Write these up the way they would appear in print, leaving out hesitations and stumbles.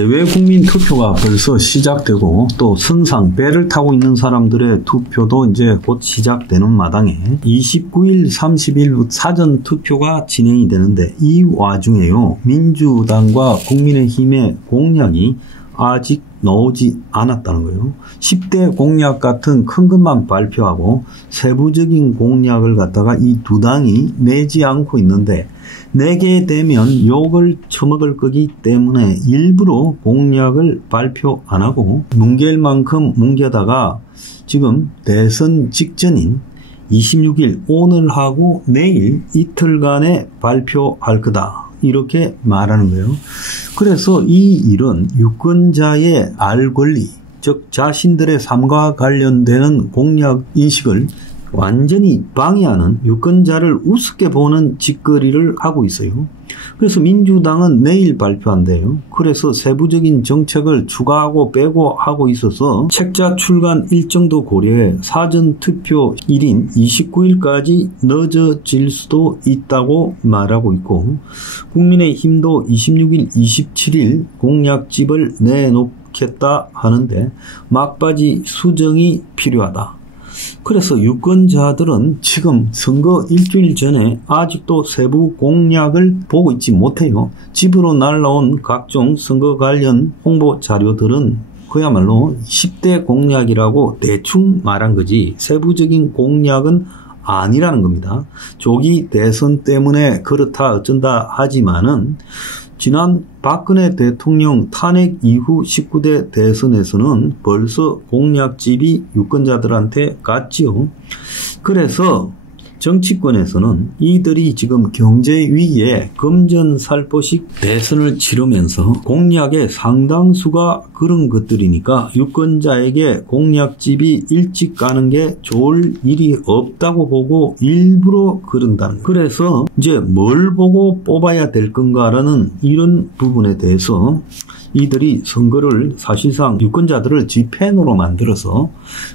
재외국민 투표가 벌써 시작되고 또 선상 배를 타고 있는 사람들의 투표도 이제 곧 시작되는 마당에 29일, 30일 사전 투표가 진행이 되는데 이 와중에요. 민주당과 국민의힘의 공약이 아직 나오지 않았다는 거예요. 10대 공약 같은 큰 것만 발표하고 세부적인 공약을 갖다가 이 두 당이 내지 않고 있는데 내게 되면 욕을 처먹을 거기 때문에 일부러 공약을 발표 안 하고 뭉갤 만큼 뭉개다가 지금 대선 직전인 26일 오늘하고 내일 이틀간에 발표할 거다. 이렇게 말하는 거예요. 그래서 이 일은 유권자의 알 권리, 즉 자신들의 삶과 관련되는 공약 인식을 완전히 방해하는 유권자를 우습게 보는 짓거리를 하고 있어요. 그래서 민주당은 내일 발표한대요. 그래서 세부적인 정책을 추가하고 빼고 하고 있어서 책자 출간 일정도 고려해 사전투표 일인 29일까지 늦어질 수도 있다고 말하고 있고 국민의힘도 26일, 27일 공약집을 내놓겠다 하는데 막바지 수정이 필요하다. 그래서 유권자들은 지금 선거 일주일 전에 아직도 세부 공약을 보고 있지 못해요. 집으로 날라온 각종 선거 관련 홍보 자료들은 그야말로 10대 공약이라고 대충 말한 거지 세부적인 공약은 아니라는 겁니다. 조기 대선 때문에 그렇다 어쩐다 하지만은 지난 박근혜 대통령 탄핵 이후 19대 대선에서는 벌써 공약집이 유권자들한테 갔지요. 그래서 정치권에서는 이들이 지금 경제 위기에 금전살포식 대선을 치르면서 공약의 상당수가 그런 것들이니까 유권자에게 공약집이 일찍 가는 게 좋을 일이 없다고 보고 일부러 그런다는 거예요. 그래서 이제 뭘 보고 뽑아야 될 건가라는 이런 부분에 대해서 이들이 선거를 사실상 유권자들을 지팬으로 만들어서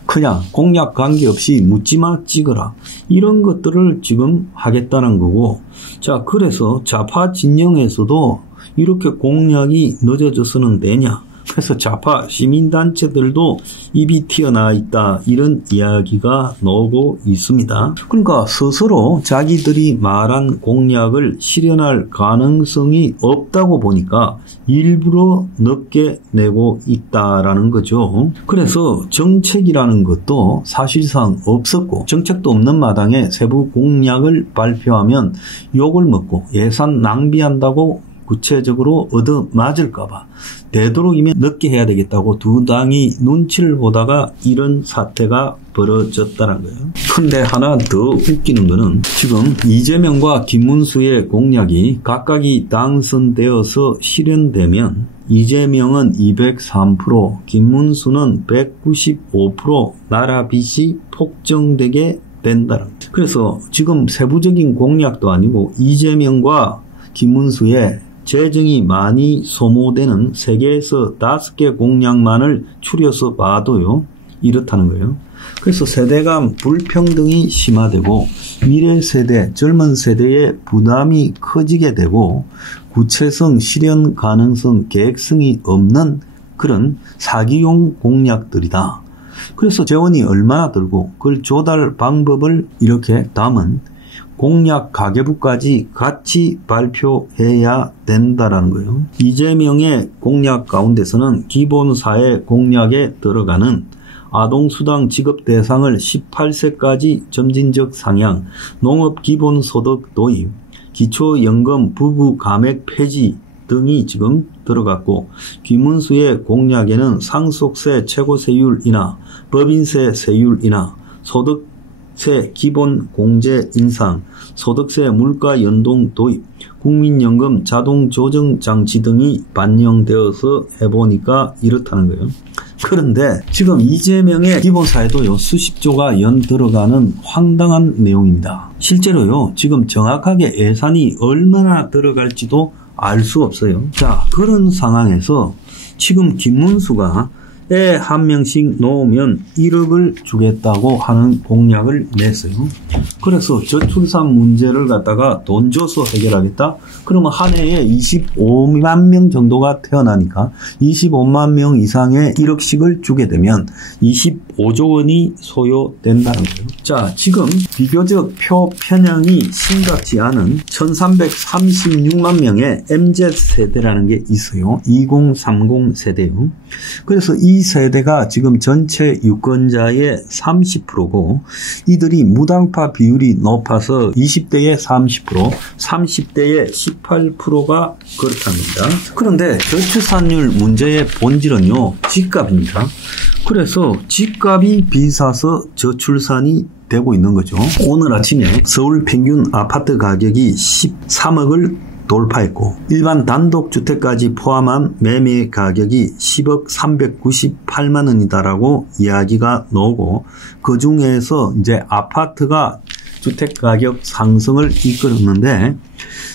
그냥 공약 관계없이 묻지마 찍어라 이런 것들을 지금 하겠다는 거고 자 그래서 좌파 진영에서도 이렇게 공약이 늦어져서는 되냐 그래서 좌파 시민단체들도 입이 튀어나와 있다 이런 이야기가 나오고 있습니다. 그러니까 스스로 자기들이 말한 공약을 실현할 가능성이 없다고 보니까 일부러 늦게 내고 있다라는 거죠. 그래서 정책이라는 것도 사실상 없었고 정책도 없는 마당에 세부 공약을 발표하면 욕을 먹고 예산 낭비한다고 구체적으로 얻어맞을까봐 되도록이면 늦게 해야 되겠다고 두 당이 눈치를 보다가 이런 사태가 벌어졌다는 거예요. 그런데 하나 더 웃기는 거는 지금 이재명과 김문수의 공약이 각각이 당선되어서 실현되면 이재명은 203%, 김문수는 195% 나라 빚이 폭증되게 된다는 거예요. 그래서 지금 세부적인 공약도 아니고 이재명과 김문수의 재정이 많이 소모되는 세계에서 5개 공약만을 추려서 봐도요. 이렇다는 거예요. 그래서 세대 간 불평등이 심화되고 미래 세대, 젊은 세대의 부담이 커지게 되고 구체성, 실현 가능성, 계획성이 없는 그런 사기용 공약들이다. 그래서 재원이 얼마나 들고 그걸 조달 방법을 이렇게 담은 공약 가계부까지 같이 발표해야 된다라는 거예요. 이재명의 공약 가운데서는 기본사회 공약에 들어가는 아동수당 지급 대상을 18세까지 점진적 상향, 농업기본소득 도입, 기초연금 부부 감액 폐지 등이 지금 들어갔고 김문수의 공약에는 상속세 최고세율 인하, 법인세 세율 인하, 소득세 기본 공제 인상, 소득세 물가 연동 도입, 국민연금 자동 조정 장치 등이 반영되어서 해보니까 이렇다는 거예요. 그런데 지금 이재명의 기본사에도요 수십조가 연 들어가는 황당한 내용입니다. 실제로요 지금 정확하게 예산이 얼마나 들어갈지도 알 수 없어요. 자 그런 상황에서 지금 김문수가 애 한 명씩 놓으면 1억을 주겠다고 하는 공약을 냈어요. 그래서 저출산 문제를 갖다가 돈 줘서 해결하겠다? 그러면 한 해에 25만 명 정도가 태어나니까 25만 명 이상의 1억씩을 주게 되면 25조 원이 소요된다는 거예요. 자, 지금 비교적 표 편향이 심각치 않은 1336만 명의 MZ세대라는 게 있어요. 2030 세대요. 그래서 이 세대가 지금 전체 유권자의 30%고 이들이 무당파 비율이 높아서 20대의 30%, 30대의 18%가 그렇다는 겁니다. 그런데 저출산율 문제의 본질은요, 집값입니다. 그래서 집값이 비싸서 저출산이 되고 있는 거죠. 오늘 아침에 서울 평균 아파트 가격이 13억을 돌파했고 일반 단독주택까지 포함한 매매 가격이 10억 398만 원이다라고 이야기가 나오고 그 중에서 이제 아파트가 주택가격 상승을 이끌었는데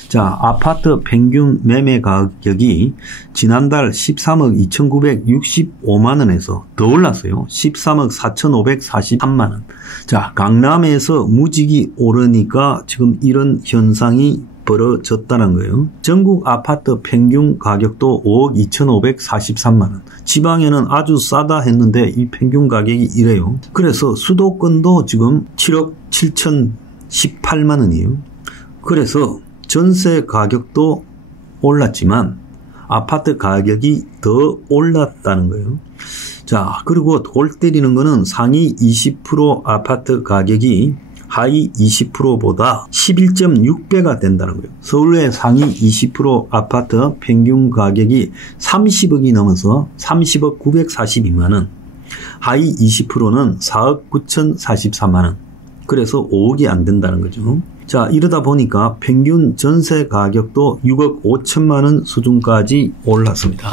자, 아파트 평균 매매 가격이 지난달 13억 2,965만 원에서 더 올랐어요. 13억 4,543만 원. 자, 강남에서 무지개 오르니까 지금 이런 현상이 벌어졌다는 거예요. 전국 아파트 평균 가격도 5억 2,543만 원. 지방에는 아주 싸다 했는데 이 평균 가격이 이래요. 그래서 수도권도 지금 7억 7,018만 원이에요. 그래서 전세 가격도 올랐지만 아파트 가격이 더 올랐다는 거예요. 자, 그리고 골 때리는 거는 상위 20% 아파트 가격이 하위 20%보다 11.6배가 된다는 거예요. 서울의 상위 20% 아파트 평균 가격이 30억이 넘어서 30억 942만 원, 하위 20%는 4억 9,043만 원. 그래서 5억이 안 된다는 거죠. 자, 이러다 보니까 평균 전세 가격도 6억 5천만 원 수준까지 올랐습니다.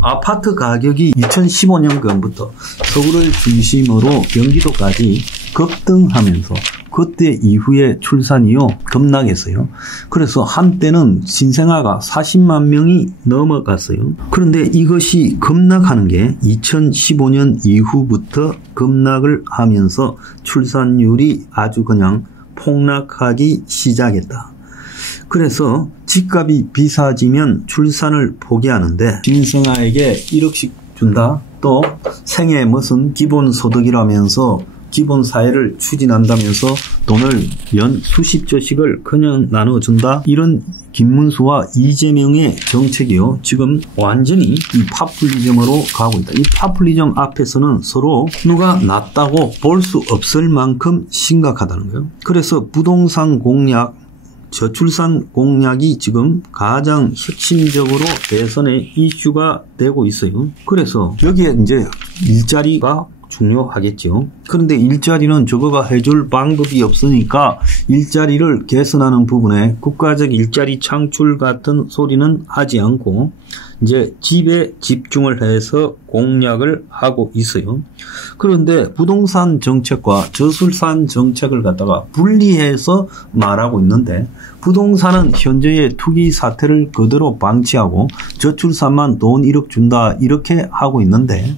아파트 가격이 2015년경부터 서울을 중심으로 경기도까지 급등하면서 그때 이후에 출산이요 급락했어요. 그래서 한때는 신생아가 40만 명이 넘어갔어요. 그런데 이것이 급락하는 게 2015년 이후부터 급락을 하면서 출산율이 아주 그냥 폭락하기 시작했다. 그래서 집값이 비싸지면 출산을 포기하는데 신생아에게 1억씩 준다. 또 생애 무슨 기본소득이라면서 기본사회를 추진한다면서 돈을 연 수십조씩을 그냥 나눠준다. 이런 김문수와 이재명의 정책이요. 지금 완전히 이 파퓰리즘으로 가고 있다. 이 파퓰리즘 앞에서는 서로 누가 낫다고 볼 수 없을 만큼 심각하다는 거예요. 그래서 부동산 공약, 저출산 공약이 지금 가장 핵심적으로 대선의 이슈가 되고 있어요. 그래서 여기에 이제 일자리가 중요하겠죠. 그런데 일자리는 저거가 해줄 방법이 없으니까 일자리를 개선하는 부분에 국가적 일자리 창출 같은 소리는 하지 않고 이제 집에 집중을 해서 공약을 하고 있어요. 그런데 부동산 정책과 저출산 정책을 갖다가 분리해서 말하고 있는데 부동산은 현재의 투기 사태를 그대로 방치하고 저출산만 돈 1억 준다 이렇게 하고 있는데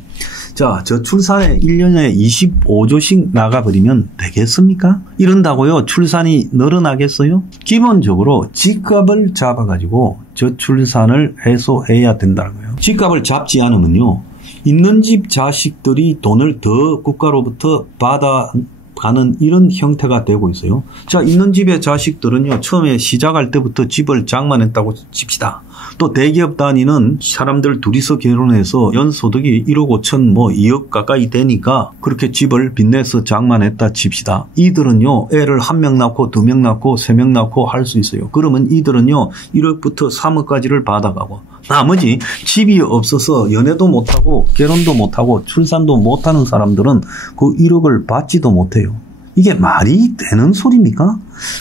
자, 저출산에 1년에 25조씩 나가버리면 되겠습니까? 이런다고요? 출산이 늘어나겠어요? 기본적으로 집값을 잡아가지고 저출산을 해소해야 된다는 거예요. 집값을 잡지 않으면요. 있는 집 자식들이 돈을 더 국가로부터 받아가는 이런 형태가 되고 있어요. 자, 있는 집의 자식들은요. 처음에 시작할 때부터 집을 장만했다고 칩시다. 또 대기업 다니는 사람들 둘이서 결혼해서 연소득이 1억 5천 2억 가까이 되니까 그렇게 집을 빚내서 장만했다 칩시다. 이들은요 애를 1명 낳고 2명 낳고 3명 낳고 할 수 있어요. 그러면 이들은요 1억부터 3억까지를 받아가고 나머지 집이 없어서 연애도 못하고 결혼도 못하고 출산도 못하는 사람들은 그 1억을 받지도 못해요. 이게 말이 되는 소리입니까?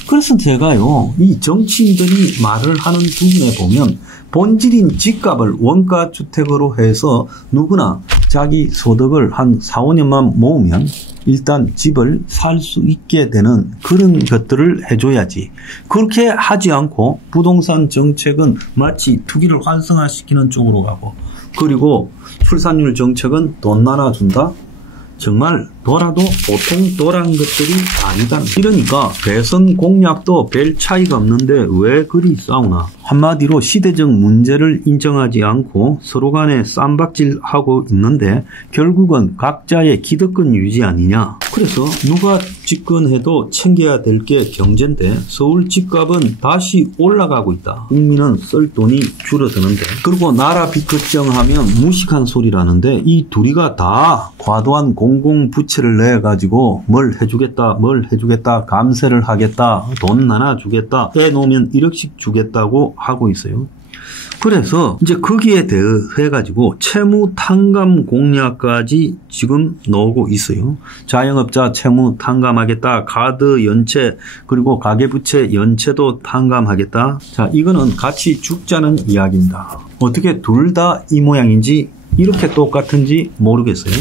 그래서 제가요, 이 정치인들이 말을 하는 부분에 보면 본질인 집값을 원가주택으로 해서 누구나 자기 소득을 한 4, 5년만 모으면 일단 집을 살 수 있게 되는 그런 것들을 해줘야지. 그렇게 하지 않고 부동산 정책은 마치 투기를 활성화시키는 쪽으로 가고 그리고 출산율 정책은 돈 나눠준다. 정말 도라도 보통 도란 것들이 아니다. 이러니까 대선 공약도 별 차이가 없는데 왜 그리 싸우나. 한마디로 시대적 문제를 인정하지 않고 서로 간에 쌈박질하고 있는데 결국은 각자의 기득권 유지 아니냐. 그래서 누가 집권해도 챙겨야 될 게 경제인데 서울 집값은 다시 올라가고 있다. 국민은 쓸 돈이 줄어드는데. 그리고 나라 빚 걱정하면 무식한 소리라는데 이 둘이가 다 과도한 공공부채를 내가지고 뭘 해주겠다, 감세를 하겠다, 돈 나눠주겠다, 해놓으면 1억씩 주겠다고 하고 있어요. 그래서 이제 거기에 대해가지고 채무 탕감 공약까지 지금 나오고 있어요. 자영업자 채무 탕감하겠다, 카드 연체, 그리고 가계부채 연체도 탕감하겠다. 자, 이거는 같이 죽자는 이야기입니다. 어떻게 둘 다 이 모양인지 이렇게 똑같은지 모르겠어요.